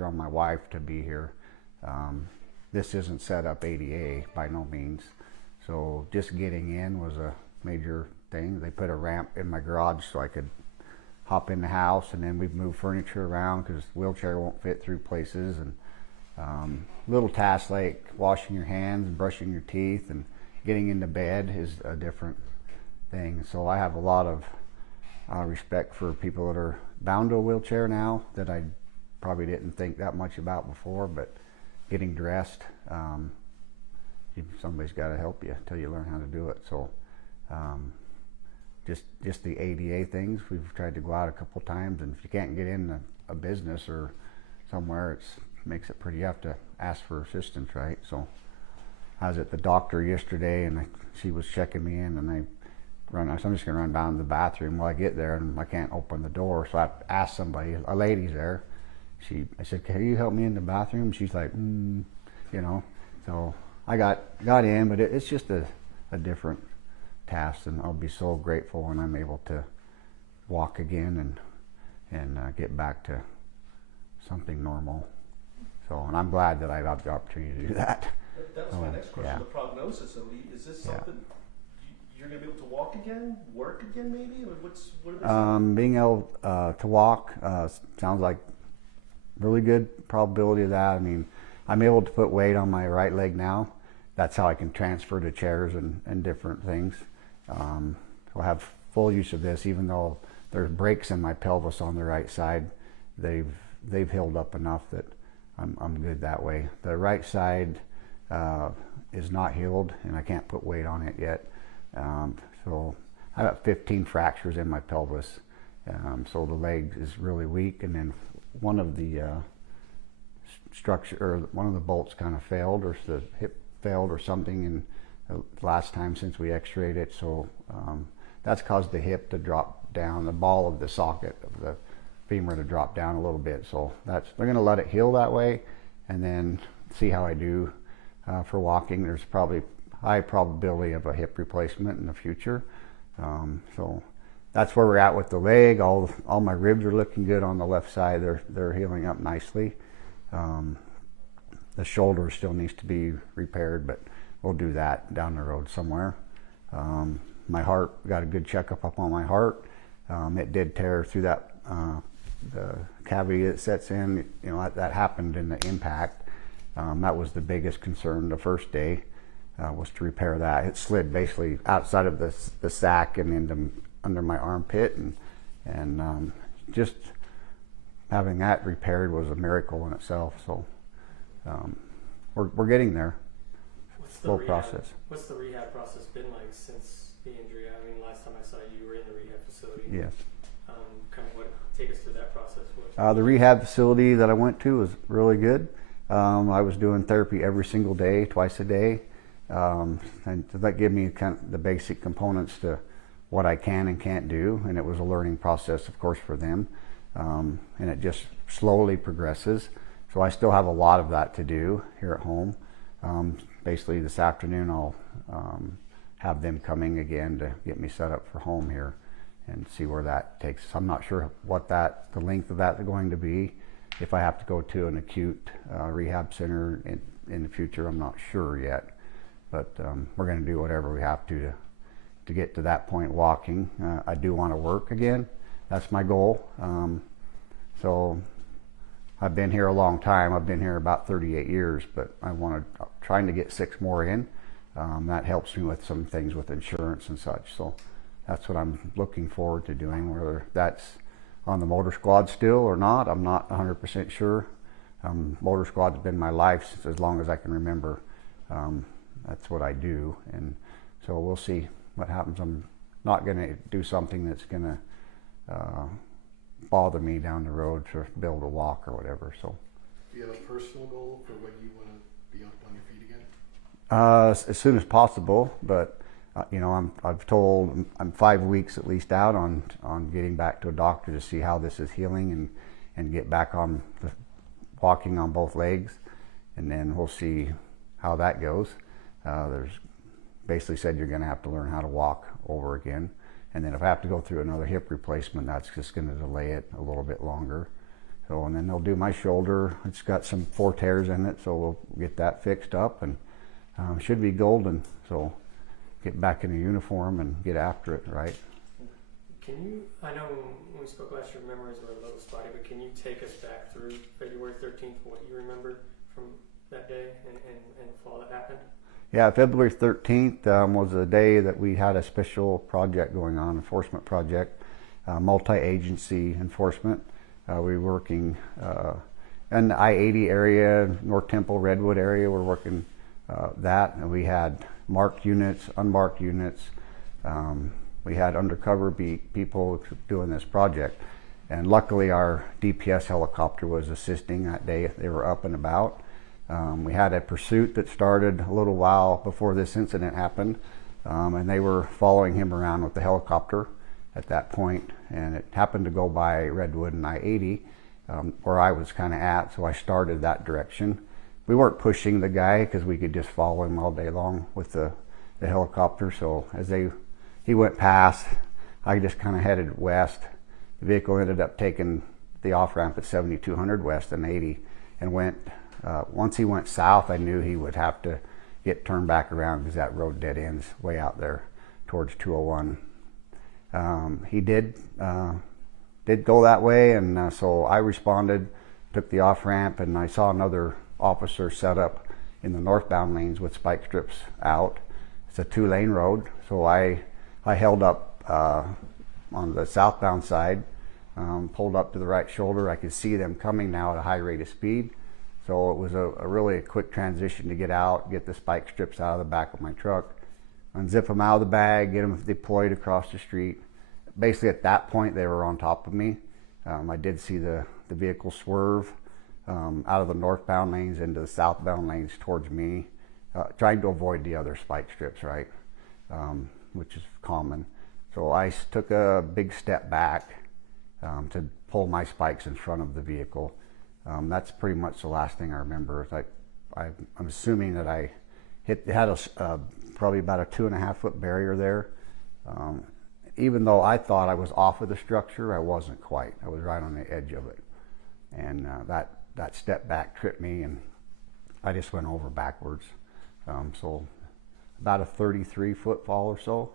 pressure on my wife to be here. This isn't set up ADA by no means. So just getting in was a major thing. They put a ramp in my garage so I could hop in the house, and then we've moved furniture around because the wheelchair won't fit through places. And little tasks like washing your hands and brushing your teeth and getting into bed is a different thing. So I have a lot of respect for people that are bound to a wheelchair now that I probably didn't think that much about before. But getting dressed, somebody's got to help you until you learn how to do it. So just the ADA things, we've tried to go out a couple times, and if you can't get in a business or somewhere, it makes it pretty, you have to ask for assistance, right? So I was at the doctor yesterday, and she was checking me in, and I'm just gonna run down to the bathroom. Well, I get there and I can't open the door, so I asked somebody, a lady's there. I said, can you help me in the bathroom? She's like, you know. So I got in, but it's just a different task, and I'll be so grateful when I'm able to walk again and get back to something normal. So, and I'm glad that I got the opportunity to do that. That was my next question. Yeah. The prognosis, is this something you're going to be able to walk again, work again, maybe? Or what are they saying? Being able to walk sounds like really good probability of that. I mean, I'm able to put weight on my right leg now. That's how I can transfer to chairs and different things. So I have full use of this, even though there's breaks in my pelvis on the right side. They've healed up enough that I'm good that way. The right side is not healed, and I can't put weight on it yet. So I got 15 fractures in my pelvis. So the leg is really weak, and then one of the one of the bolts kind of failed, or the hip failed or something, and the last time since we x-rayed it. So that's caused the hip to drop down, the ball of the socket of the femur to drop down a little bit. So they're going to let it heal that way, and then see how I do for walking. There's probably high probability of a hip replacement in the future. So that's where we're at with the leg. All my ribs are looking good on the left side. They're healing up nicely. The shoulder still needs to be repaired, but we'll do that down the road somewhere. My heart, got a good checkup up on my heart. It did tear through that the cavity that sets in. You know, that happened in the impact. That was the biggest concern the first day, was to repair that. It slid basically outside of the sac and into under my armpit, and just having that repaired was a miracle in itself. So we're getting there. Slow process. What's the rehab process been like since the injury? I mean, last time I saw you were in the rehab facility. Yes. Take us through that process. The rehab facility that I went to was really good. I was doing therapy every single day, twice a day, and that gave me kind of the basic components to what I can and can't do, and it was a learning process, of course, for them, and it just slowly progresses. So I still have a lot of that to do here at home. Basically this afternoon I'll have them coming again to get me set up for home here and see where that takes us. I'm not sure what the length of that is going to be. If I have to go to an acute rehab center in the future, I'm not sure yet, but we're going to do whatever we have to get to that point walking. I do want to work again. That's my goal. So I've been here a long time. I've been here about 38 years, but trying to get 6 more in. That helps me with some things with insurance and such. So that's what I'm looking forward to doing. Whether that's on the motor squad still or not, I'm not 100% sure. Motor squad's been my life since as long as I can remember. That's what I do, and so we'll see what happens. I'm not going to do something that's going to bother me down the road to be able to walk or whatever. So, do you have a personal goal for when you want to be up on your feet again? As soon as possible, but you know, I've told I'm 5 weeks at least out on getting back to a doctor to see how this is healing and get back on walking on both legs, and then we'll see how that goes. There's basically said you're going to have to learn how to walk over again, and then if I have to go through another hip replacement, that's just going to delay it a little bit longer. So, and then they'll do my shoulder. It's got some 4 tears in it, so we'll get that fixed up, and should be golden. So get back in the uniform and get after it, right? Can you, I know when we spoke last, your memories were a little spotty, but can you take us back through February 13th, what you remember from that day and fall that happened? Yeah, February 13th was the day that we had a special project going on, enforcement project, multi-agency enforcement. We were working in the I-80 area, North Temple, Redwood area. We're working that, and we had marked units, unmarked units. We had undercover people doing this project, and luckily our DPS helicopter was assisting that day. They were up and about. We had a pursuit that started a little while before this incident happened, and they were following him around with the helicopter at that point, and it happened to go by Redwood and I-80, where I was kind of at, so I started that direction. We weren't pushing the guy because we could just follow him all day long with the helicopter, so as he went past, I just kind of headed west. The vehicle ended up taking the off-ramp at 7200 west and 80, and went, once he went south, I knew he would have to get turned back around because that road dead ends way out there towards 201. He did go that way, and so I responded, took the off-ramp, and I saw another officer set up in the northbound lanes with spike strips out. It's a 2-lane road, so I held up on the southbound side, pulled up to the right shoulder. I could see them coming now at a high rate of speed, so it was a really quick transition to get out, get the spike strips out of the back of my truck, unzip them out of the bag, get them deployed across the street. Basically at that point they were on top of me. I did see the vehicle swerve out of the northbound lanes into the southbound lanes towards me, trying to avoid the other spike strips, right, which is common. So I took a big step back to pull my spikes in front of the vehicle. That's pretty much the last thing I remember. I'm assuming that I had probably about a 2.5 foot barrier there. Even though I thought I was off of the structure, I wasn't quite. I was right on the edge of it. And that step back tripped me, and I just went over backwards. So about a 33 foot fall or so.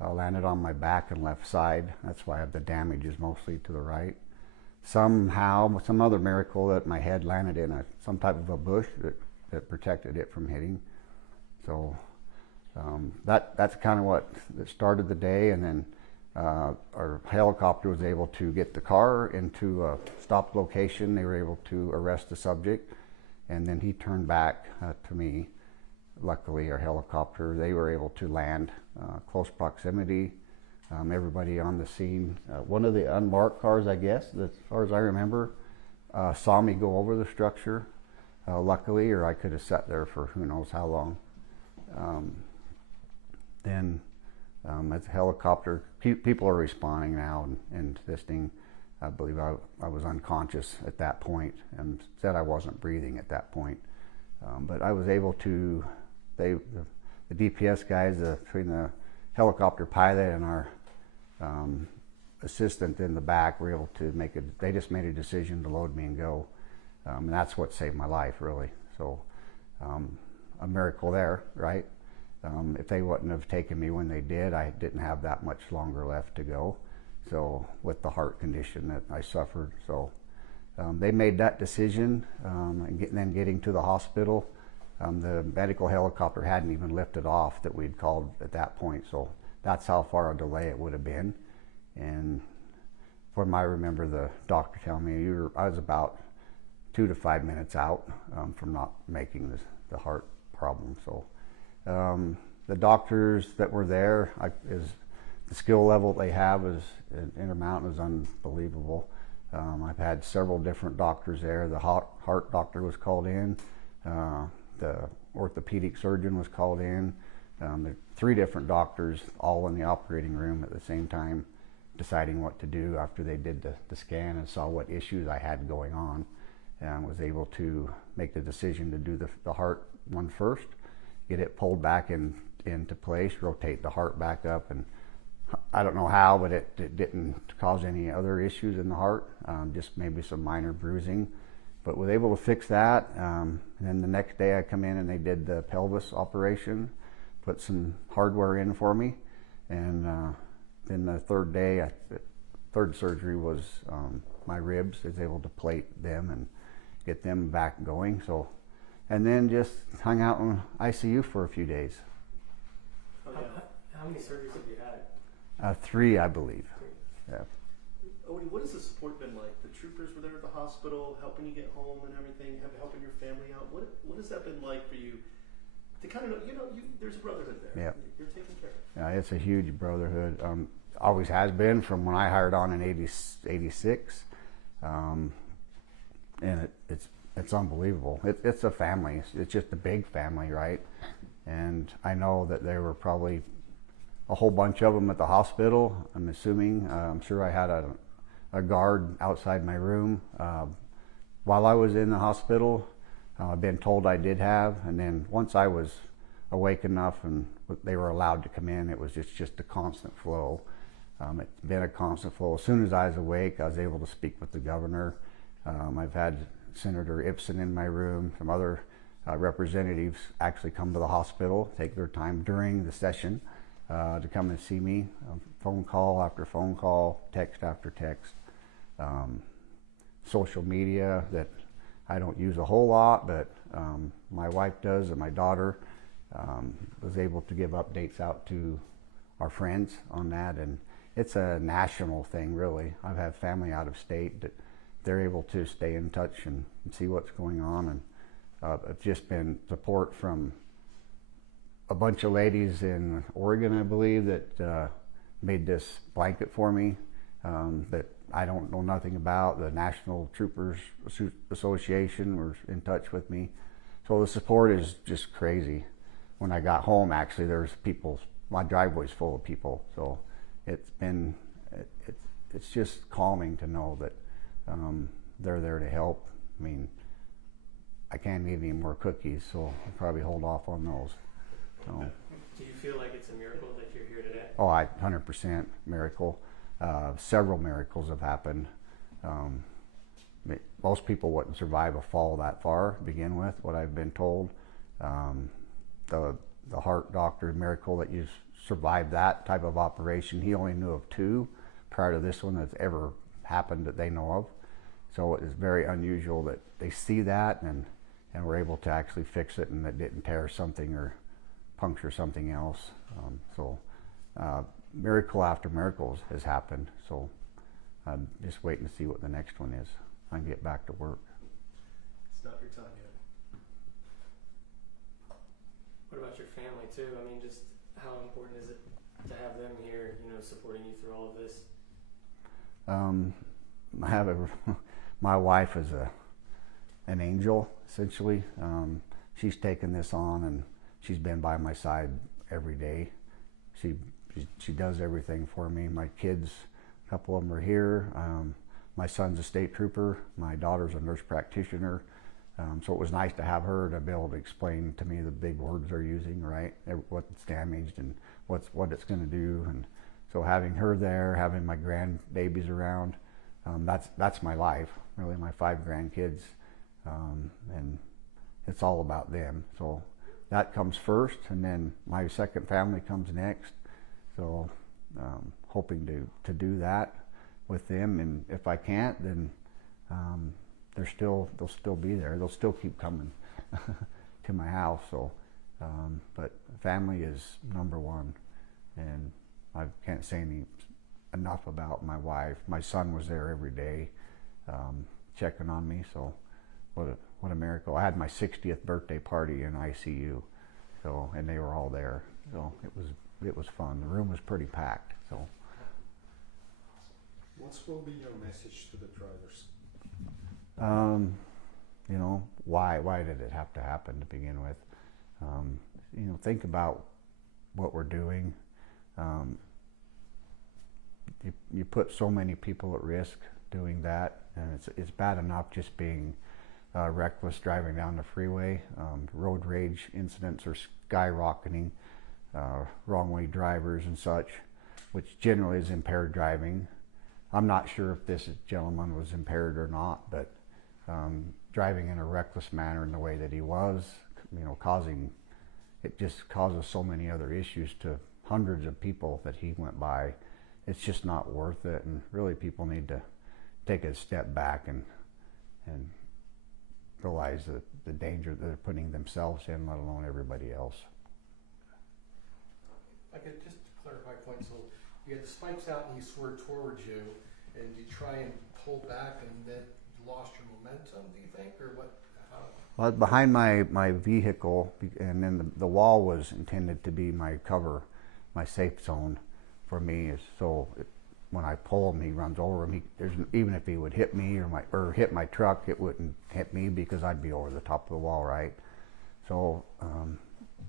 I landed on my back and left side. That's why I have the damage is mostly to the right. Somehow, some other miracle, that my head landed in some type of a bush that protected it from hitting. So that's kind of what started the day, and then our helicopter was able to get the car into a stopped location. They were able to arrest the subject, and then he turned back to me. Luckily, our helicopter, they were able to land close proximity. Everybody on the scene. One of the unmarked cars, I guess, as far as I remember, saw me go over the structure, luckily, or I could have sat there for who knows how long. Then as a helicopter, people are responding now and assisting. I believe I was unconscious at that point and said I wasn't breathing at that point. But I was able to, the DPS guys, between the helicopter pilot and our assistant in the back, were able to they just made a decision to load me and go. And that's what saved my life, really. So a miracle there, right? If they wouldn't have taken me when they did, I didn't have that much longer left to go. So with the heart condition that I suffered, so they made that decision, and then getting to the hospital, the medical helicopter hadn't even lifted off that we'd called at that point. So that's how far a delay it would have been. And from I remember the doctor telling me I was about 2 to 5 minutes out from not making the heart problem. So the doctors that were there, the skill level they have in Intermountain is unbelievable. I've had several different doctors there. The heart doctor was called in. The orthopedic surgeon was called in. There are 3 different doctors all in the operating room at the same time, deciding what to do after they did the scan and saw what issues I had going on, and was able to make the decision to do the heart one first, get it pulled back into place, rotate the heart back up, and I don't know how, but it didn't cause any other issues in the heart, just maybe some minor bruising. But was able to fix that. And then the next day I come in and they did the pelvis operation, put some hardware in for me. And then the third day, third surgery was my ribs. I was able to plate them and get them back going. So, and then just hung out in ICU for a few days. Oh, How, yeah. how many surgeries have you had? 3, I believe. Yeah. Odie, what has the support been like? The troopers were there at the hospital, helping you get home and everything, helping your family out. What has that been like for you? To kind of know, there's a brotherhood there. Yeah. You're taken care of. Yeah, it's a huge brotherhood. Always has been from when I hired on in '86, and it's unbelievable. It's a family. It's just a big family, right? And I know that there were probably a whole bunch of them at the hospital. I'm assuming. I'm sure I had a guard outside my room while I was in the hospital. I've been told I did have, and then once I was awake enough and they were allowed to come in, it was just a constant flow. It's been a constant flow. As soon as I was awake, I was able to speak with the governor. I've had Senator Ibsen in my room. Some other representatives actually come to the hospital, take their time during the session to come and see me. Phone call after phone call, text after text. Social media that I don't use a whole lot, but my wife does, and my daughter was able to give updates out to our friends on that. And it's a national thing, really. I've had family out of state that they're able to stay in touch and see what's going on. And it's just been support from a bunch of ladies in Oregon, I believe, that made this blanket for me that I don't know nothing about. The National Troopers Association was in touch with me. So the support is just crazy. When I got home, actually, there's people, my driveway's full of people. So it's just calming to know that they're there to help. I mean, I can't eat any more cookies, so I'll probably hold off on those. So, Do you feel like it's a miracle that you're here today? oh, 100% miracle. Several miracles have happened. Most people wouldn't survive a fall that far to begin with, what I've been told. The heart doctor, miracle that you survived that type of operation. He only knew of 2 prior to this one that's ever happened that they know of. So it is very unusual that they see that and were able to actually fix it, and it didn't tear something or puncture something else. Miracle after miracles has happened. So I'm just waiting to see what the next one is. I can get back to work. It's not your time yet. What about your family too? I mean, just how important is it to have them here, supporting you through all of this? I have my wife is an angel, essentially. She's taken this on, and she's been by my side every day. She does everything for me. My kids, a couple of them are here. My son's a state trooper. My daughter's a nurse practitioner. So it was nice to have her to be able to explain to me the big words they're using, right? What's damaged and what it's going to do. And so having her there, having my grandbabies around, that's my life, really, my 5 grandkids. And it's all about them. So that comes first, and then my second family comes next. So hoping to do that with them, and if I can't, then they'll still be there. They'll still keep coming to my house. So, but family is number one, and I can't say enough about my wife. My son was there every day, checking on me. So, what a miracle! I had my 60th birthday party in ICU, so, and they were all there. So it was fun. The room was pretty packed. So. What will be your message to the drivers? Why did it have to happen to begin with? Think about what we're doing. You put so many people at risk doing that, and it's bad enough just being reckless driving down the freeway. Road rage incidents are skyrocketing, wrong way drivers and such. which generally is impaired driving. I'm not sure if this gentleman was impaired or not, but driving in a reckless manner in the way that he was, it just causes so many other issues to hundreds of people that he went by. It's just not worth it, and really people need to take a step back and realize the danger that they're putting themselves in, let alone everybody else. I could just clarify a point. So you had the spikes out and you swerved towards you, and you try and pull back, and then you lost your momentum, do you think, or what? How? Well, behind my vehicle, and then the wall was intended to be my cover, my safe zone for me. When I pull him, he runs over him. Even if he would hit me or hit my truck, it wouldn't hit me because I'd be over the top of the wall, right? So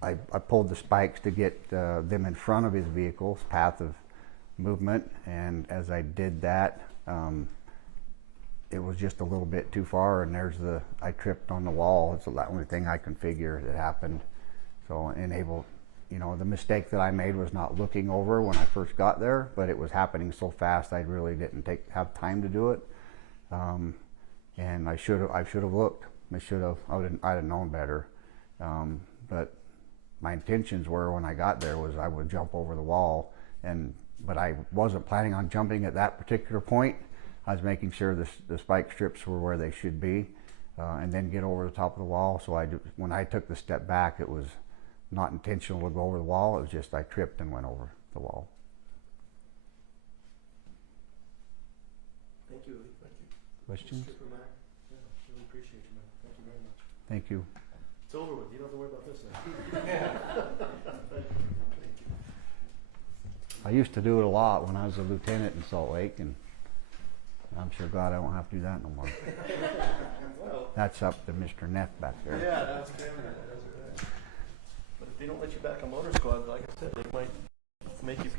I pulled the spikes to get them in front of his vehicle's path of movement, and as I did that, it was just a little bit too far, and I tripped on the wall. It's the only thing I can figure that happened. So the mistake that I made was not looking over when I first got there, but it was happening so fast I really didn't have time to do it. And I should have looked. I'd have known better. But my intentions were, when I got there, was I would jump over the wall, but I wasn't planning on jumping at that particular point. I was making sure the spike strips were where they should be, and then get over the top of the wall. So when I took the step back, it was not intentional to go over the wall. It was just I tripped and went over the wall. Thank you. Questions? Super Mac. Yeah, really appreciate you, man. Thank you very much. Thank you. It's over with. You don't have to worry about this now. Thank you. I used to do it a lot when I was a lieutenant in Salt Lake, and I'm sure glad I don't have to do that no more. Well, That's up to Mr. Neff back there. yeah, that's fair. That's right. But if they don't let you back on motor squad, like I said, they might make you